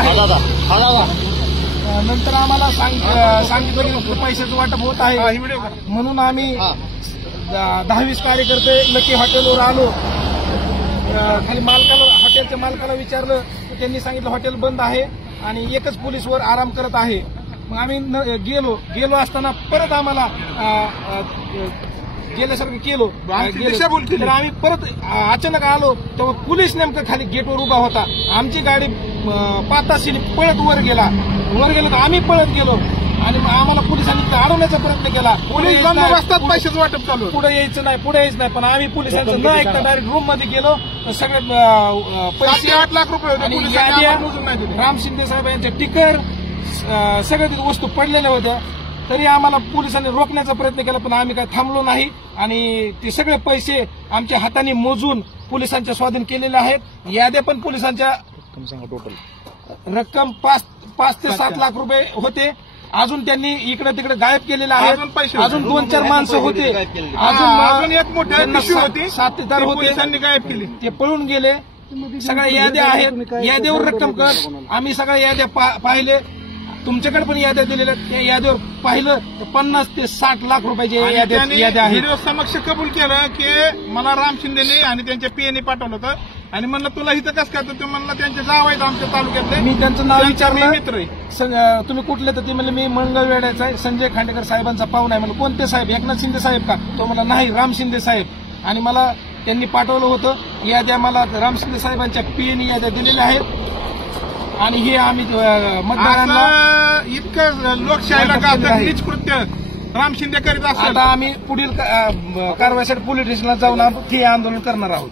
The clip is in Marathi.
आहे. नंतर आम्हाला सांगितलं की पैशाचं वाटप होत आहे, म्हणून आम्ही 10-20 कार्यकर्ते लकी हॉटेलवर आलो. खाली हॉटेलच्या मालकाला विचारलं, त्यांनी सांगितलं हॉटेल बंद आहे आणि एकच पोलीसवर आराम करत आहे. मग आम्ही गेलो असताना परत आम्हाला गेल्यासारखं केलो. तर आम्ही परत अचानक आलो तेव्हा पोलीस नेमकं खाली गेटवर उभा होता. आमची गाडी पाताशीने पळत वर गेला तर आम्ही पळत गेलो आणि आम्हाला पोलिसांनी अडवण्याचा प्रयत्न केला. पोलीस बंदोबस्तात पैशाचं वाटप चालू, पुढे यायचं नाही. पण आम्ही पोलिसांचं न ऐकता डायरेक्ट रूम मध्ये गेलो. सगळे पैसे 8 लाख रुपये आणि राम शिंदे साहेब यांचे टिकर सगळ्या तिथे वस्तू पडलेल्या होत्या. तरी आम्हाला पोलिसांनी रोखण्याचा प्रयत्न केला, पण आम्ही काही थांबलो नाही आणि ते सगळे पैसे आमच्या हाताने मोजून पोलिसांच्या स्वाधीन केलेले आहेत. याद्या पण पोलिसांच्या टोटल रक्कम 5 ते 7 लाख रुपये होते. अजून त्यांनी इकडे तिकडे गायब केलेले आहेत. अजून 2-4 माणसं होते, अजून एक मोठी साथीदार होते, गायब केले, ते पळून गेले. सगळ्या याद्या आहेत, याद्यावर रक्कम कर. आम्ही सगळ्या याद्या पाहिले, तुमच्याकडे पण याद्या दिलेल्या. त्या याद्यावर पाहिलं तर 50 ते 60 लाख रुपयाच्या याद्या आहेत. व्हिडिओ समक्ष कबूल केलं की मला राम शिंदेने आणि त्यांच्या पीएने पाठवलं होतं आणि म्हणलं तुला इथं कसं काय, तर म्हणलं त्यांचे जाव आहेत आमच्या तालुक्यातले. मी त्यांचं नाव विचारलं, मित्र तुम्ही कुठले, तर ते म्हणले मी मंगळवेढ्याचा आहे, संजय खांडेकर साहेबांचा पाहुणा आहे. म्हणलं कोणते साहेब, एकनाथ शिंदे साहेब का? तो म्हणला नाही, राम शिंदे साहेब. आणि मला त्यांनी पाठवलं होतं याद्या, मला राम शिंदे साहेबांच्या पीएने याद्या दिलेल्या आहेत. आणि हे आम्ही मतदारांना इतकं लोकशाहीला नीच कृत्य राम शिंदे करीत असतात. आता आम्ही पुढील कारवाईसाठी पोलीस स्टेशनला जाऊन हे आंदोलन करणार आहोत.